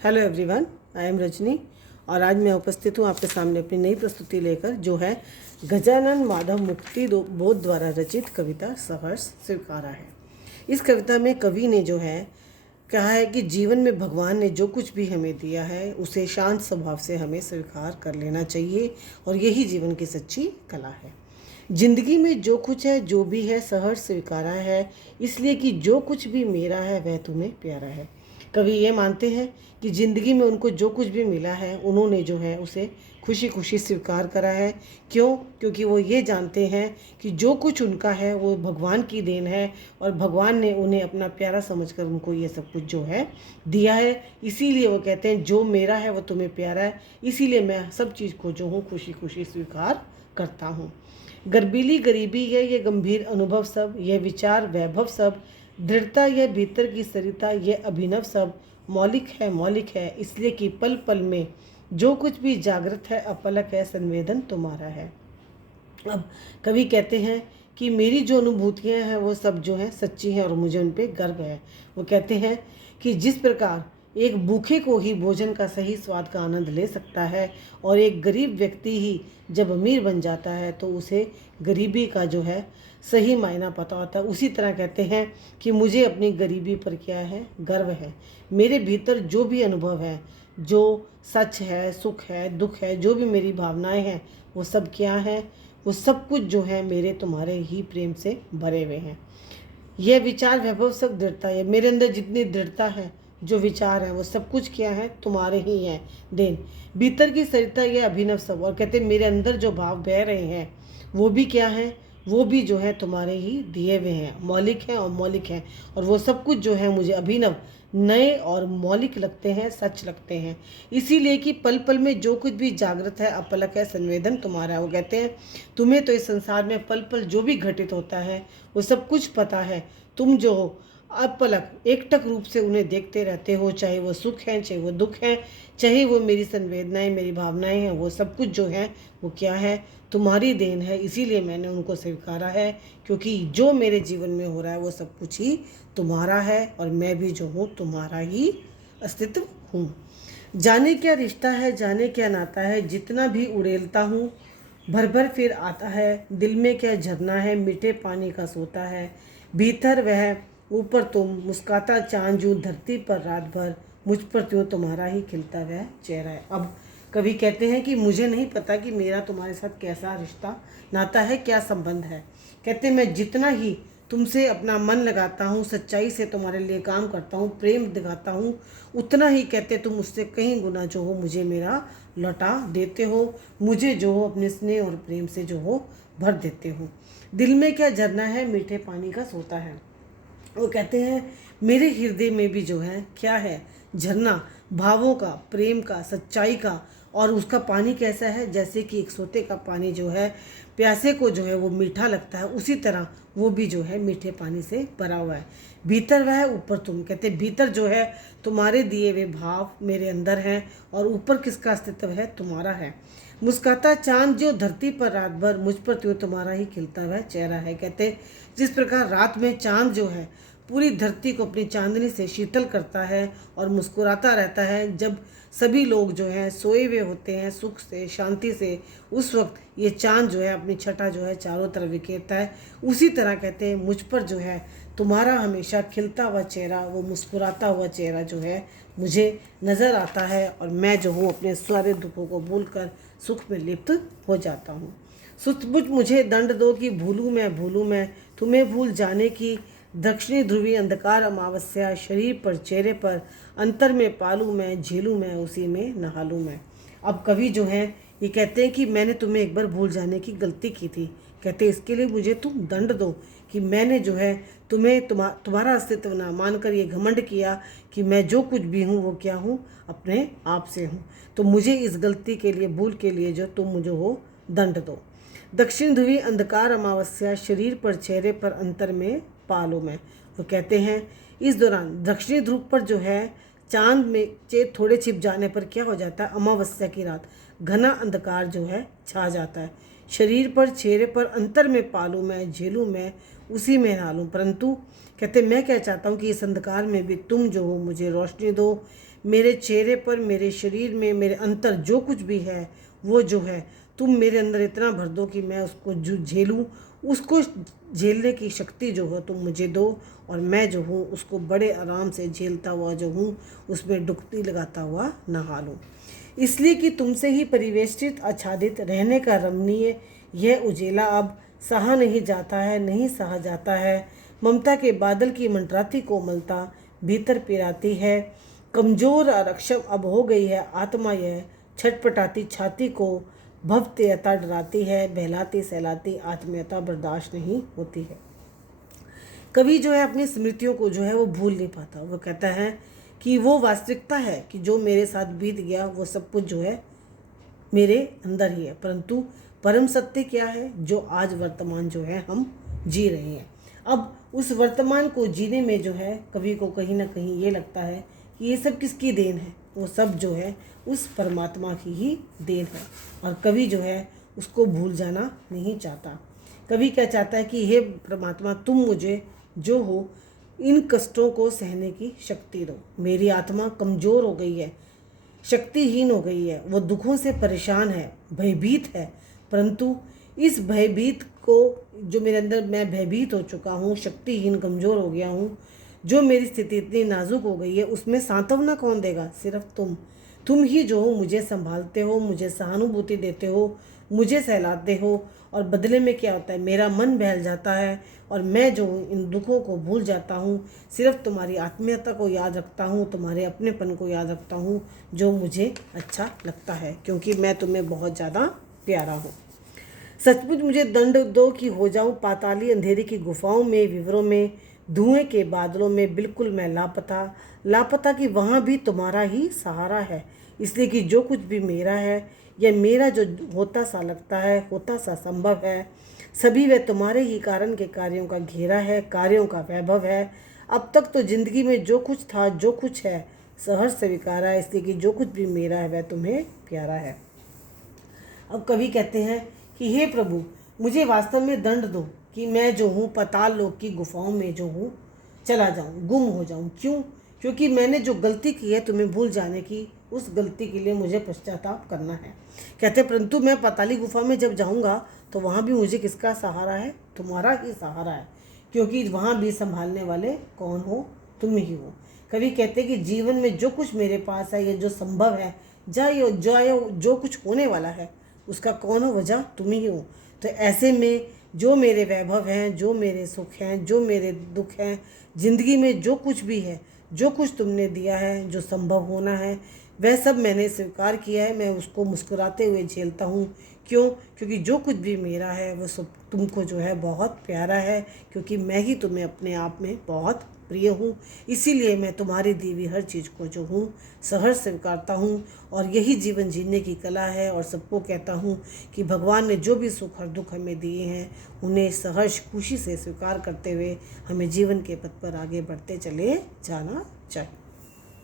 Hello everyone, I am Rajni और आज मैं उपस्थित हूँ आपके सामने अपनी नई प्रस्तुति लेकर, जो है गजानन माधव मुक्ति बोध द्वारा रचित कविता सहर्ष स्वीकारा है। इस कविता में कवि ने जो है कहा है कि जीवन में भगवान ने जो कुछ भी हमें दिया है उसे शांत स्वभाव से हमें स्वीकार कर लेना चाहिए और यही जीवन की सच्ची कला है। जिंदगी में जो कुछ है, जो भी है, सहर्ष स्वीकारा है, इसलिए कि जो कुछ भी मेरा है वह तुम्हें प्यारा है। कवि ये मानते हैं कि ज़िंदगी में उनको जो कुछ भी मिला है उन्होंने जो है उसे खुशी खुशी स्वीकार करा है। क्यों? क्योंकि वो ये जानते हैं कि जो कुछ उनका है वो भगवान की देन है और भगवान ने उन्हें अपना प्यारा समझकर उनको ये सब कुछ जो है दिया है। इसीलिए वो कहते हैं जो मेरा है वो तुम्हें प्यारा है, इसीलिए मैं सब चीज़ को जो हूँ खुशी खुशी स्वीकार करता हूँ। गर्बीली गरीबी है ये गंभीर अनुभव सब, यह विचार वैभव सब, दृढ़ता यह भीतर की सरिता यह अभिनव सब, मौलिक है इसलिए कि पल पल में जो कुछ भी जागृत है अपलक है, संवेदन तुम्हारा है। अब कवि कहते हैं कि मेरी जो अनुभूतियाँ हैं वो सब जो हैं सच्ची हैं और मुझे उन पर गर्व है। वो कहते हैं कि जिस प्रकार एक भूखे को ही भोजन का सही स्वाद का आनंद ले सकता है और एक गरीब व्यक्ति ही जब अमीर बन जाता है तो उसे गरीबी का जो है सही मायना पता होता है, उसी तरह कहते हैं कि मुझे अपनी गरीबी पर क्या है, गर्व है। मेरे भीतर जो भी अनुभव है, जो सच है, सुख है, दुख है, जो भी मेरी भावनाएं हैं वो सब क्या है, वो सब कुछ जो है मेरे तुम्हारे ही प्रेम से भरे हुए हैं। यह विचार वैभव सब दृढ़ता है, मेरे अंदर जितनी दृढ़ता है, जो विचार है वो सब कुछ क्या है, तुम्हारे ही हैं देन। भीतर की सरिता यह अभिनव सब, और कहते मेरे अंदर जो भाव बह रहे हैं वो भी क्या है, वो भी जो है तुम्हारे ही दिए हुए हैं, मौलिक हैं और मौलिक हैं, और वो सब कुछ जो है मुझे अभिनव, नए और मौलिक लगते हैं, सच लगते हैं। इसीलिए कि पल पल में जो कुछ भी जागृत है अपलक है, संवेदन तुम्हारा है। वो कहते हैं तुम्हें तो इस संसार में पल पल जो भी घटित होता है वो सब कुछ पता है। तुम जो हो अपलक एकटक रूप से उन्हें देखते रहते हो, चाहे वो सुख है, चाहे वो दुख है, चाहे वो मेरी संवेदनाएं, मेरी भावनाएं हैं, वो सब कुछ जो है वो क्या है, तुम्हारी देन है। इसीलिए मैंने उनको स्वीकारा है, क्योंकि जो मेरे जीवन में हो रहा है वो सब कुछ ही तुम्हारा है और मैं भी जो हूँ तुम्हारा ही अस्तित्व हूँ। जाने क्या रिश्ता है, जाने क्या नाता है, जितना भी उड़ेलता हूँ भर भर फिर आता है। दिल में क्या झरना है, मीठे पानी का सोता है, भीतर वह ऊपर तुम, मुस्काता चांद जो धरती पर रात भर, मुझ पर त्यों तुम्हारा ही खिलता हुआ चेहरा है। अब कवि कहते हैं कि मुझे नहीं पता कि मेरा तुम्हारे साथ कैसा रिश्ता नाता है, क्या संबंध है। कहते मैं जितना ही तुमसे अपना मन लगाता हूँ, सच्चाई से तुम्हारे लिए काम करता हूँ, प्रेम दिखाता हूँ, उतना ही कहते तुम उससे कहीं गुना जो हो मुझे मेरा लौटा देते हो, मुझे जो हो अपने स्नेह और प्रेम से जो हो भर देते हो। दिल में क्या झरना है, मीठे पानी का सोता है। वो कहते हैं मेरे हृदय में भी जो है क्या है, झरना, भावों का, प्रेम का, सच्चाई का, और उसका पानी कैसा है, जैसे कि एक सोते का पानी जो है प्यासे को जो है वो मीठा लगता है, उसी तरह वो भी जो है मीठे पानी से भरा हुआ है। भीतर वह है, ऊपर तुम। कहते भीतर जो है तुम्हारे दिए हुए भाव मेरे अंदर हैं और ऊपर किसका अस्तित्व है, तुम्हारा है। मुस्काता चांद जो धरती पर रात भर, मुझ पर त्यों तुम्हारा ही खिलता हुआ चेहरा है। कहते जिस प्रकार रात में चांद जो है पूरी धरती को अपनी चांदनी से शीतल करता है और मुस्कुराता रहता है जब सभी लोग जो हैं सोए हुए होते हैं सुख से, शांति से, उस वक्त ये चांद जो है अपनी छटा जो है चारों तरफ बिखेरता है, उसी तरह कहते हैं मुझ पर जो है तुम्हारा हमेशा खिलता हुआ चेहरा, वो मुस्कुराता हुआ चेहरा जो है मुझे नज़र आता है और मैं जो हूँ अपने सारे दुखों को भूलकर सुख में लिप्त हो जाता हूँ। सचमुच मुझे दंड दो कि भूलूँ मैं तुम्हें भूल जाने की, दक्षिणी ध्रुवी अंधकार अमावस्या, शरीर पर चेहरे पर अंतर में पालूँ मैं, झेलूँ मैं, उसी में नहालूँ मैं। अब कवि जो हैं ये कहते हैं कि मैंने तुम्हें एक बार भूल जाने की गलती की थी। कहते इसके लिए मुझे तुम दंड दो कि मैंने जो है तुम्हें तुम्हारा अस्तित्व ना मानकर ये घमंड किया कि मैं जो कुछ भी हूँ वो क्या हूँ, अपने आप से हूँ। तो मुझे इस गलती के लिए, भूल के लिए जो तुम मुझे हो दंड दो। दक्षिण ध्रुवी अंधकार अमावस्या, शरीर पर चेहरे पर अंतर में पालो में। वो कहते हैं इस दौरान दक्षिणी ध्रुव पर जो है चांद में थोड़े छिप जाने पर क्या हो जाता है, अमावस्या की रात घना अंधकार जो है छा जाता है। शरीर पर चेहरे पर अंतर में पालूँ मैं, झेलूँ मैं, उसी में नहा लूँ। परंतु कहते मैं क्या चाहता हूँ कि इस अंधकार में भी तुम जो हो मुझे रोशनी दो, मेरे चेहरे पर, मेरे शरीर में, मेरे अंतर जो कुछ भी है वो जो है तुम मेरे अंदर इतना भर दो कि मैं उसको जो झेलूँ, उसको झेलने की शक्ति जो है तुम मुझे दो, और मैं जो हूँ उसको बड़े आराम से झेलता हुआ जो हूँ उसमें डुबकी लगाता हुआ नहा लूँ। इसलिए कि तुमसे ही परिवेष्टित आच्छादित रहने का रमणीय यह उजेला अब सहा नहीं जाता है, नहीं सहा जाता है। ममता के बादल की मंडराती कोमलता भीतर पिराती है। कमजोर और अक्षम अब हो गई है आत्मा, यह छटपटाती छाती को भवत्यता डराती है। बहलाती सहलाती आत्मीयता बर्दाश्त नहीं होती है। कवि जो है अपनी स्मृतियों को जो है वो भूल नहीं पाता। वो कहता है कि वो वास्तविकता है कि जो मेरे साथ बीत गया वो सब कुछ जो है मेरे अंदर ही है, परंतु परम सत्य क्या है जो आज वर्तमान जो है हम जी रहे हैं। अब उस वर्तमान को जीने में जो है कवि को कहीं ना कहीं ये लगता है कि ये सब किसकी देन है, वो सब जो है उस परमात्मा की ही देन है। और कवि जो है उसको भूल जाना नहीं चाहता। कवि क्या चाहता है कि हे परमात्मा, तुम मुझे जो हो इन कष्टों को सहने की शक्ति दो। मेरी आत्मा कमज़ोर हो गई है, शक्तिहीन हो गई है, वो दुखों से परेशान है, भयभीत है, परंतु इस भयभीत को जो मेरे अंदर, मैं भयभीत हो चुका हूँ, शक्तिहीन कमज़ोर हो गया हूँ, जो मेरी स्थिति इतनी नाजुक हो गई है, उसमें सांत्वना कौन देगा? सिर्फ तुम ही जो हो मुझे संभालते हो, मुझे सहानुभूति देते हो, मुझे सहलाते हो, और बदले में क्या होता है, मेरा मन बहल जाता है और मैं जो इन दुखों को भूल जाता हूँ, सिर्फ तुम्हारी आत्मीयता को याद रखता हूँ, तुम्हारे अपनेपन को याद रखता हूँ जो मुझे अच्छा लगता है, क्योंकि मैं तुम्हें बहुत ज़्यादा प्यारा हूँ। सचमुच मुझे दंड दो कि हो जाऊँ पाताली अंधेरी की गुफाओं में, विवरों में, धुएं के बादलों में, बिल्कुल मैं लापता कि वहाँ भी तुम्हारा ही सहारा है। इसलिए कि जो कुछ भी मेरा है या मेरा जो होता सा लगता है, होता सा संभव है, सभी वह तुम्हारे ही कारण के कार्यों का घेरा है, कार्यों का वैभव है। अब तक तो जिंदगी में जो कुछ था, जो कुछ है, सहर्ष स्वीकारा है, इसलिए कि जो कुछ भी मेरा है वह तुम्हें प्यारा है। अब कवि कहते हैं कि हे प्रभु, मुझे वास्तव में दंड दो कि मैं जो हूँ पाताल लोक की गुफाओं में जो हूँ चला जाऊँ, गुम हो जाऊँ। क्यों? क्योंकि मैंने जो गलती की है तुम्हें भूल जाने की, उस गलती के लिए मुझे पश्चाताप करना है। कहते परंतु मैं पाताली गुफा में जब जाऊँगा तो वहाँ भी मुझे किसका सहारा है? तुम्हारा ही सहारा है, क्योंकि वहाँ भी संभालने वाले कौन हो? तुम ही हो। कवि कहते कि जीवन में जो कुछ मेरे पास है, ये जो संभव है, जो कुछ होने वाला है, उसका कौन हो? वजह तुम ही हो। तो ऐसे में जो मेरे वैभव हैं, जो मेरे सुख हैं, जो मेरे दुख हैं, जिंदगी में जो कुछ भी है, जो कुछ तुमने दिया है, जो संभव होना है, वह सब मैंने स्वीकार किया है। मैं उसको मुस्कुराते हुए झेलता हूँ। क्यों? क्योंकि जो कुछ भी मेरा है वो सब तुमको जो है बहुत प्यारा है, क्योंकि मैं ही तुम्हें अपने आप में बहुत प्रिय हूँ। इसीलिए मैं तुम्हारी दी हुई हर चीज़ को जो हूँ सहर्ष स्वीकारता हूँ, और यही जीवन जीने की कला है। और सबको कहता हूँ कि भगवान ने जो भी सुख और दुख हमें दिए हैं उन्हें सहर्ष खुशी से स्वीकार करते हुए हमें जीवन के पथ पर आगे बढ़ते चले जाना चाहिए।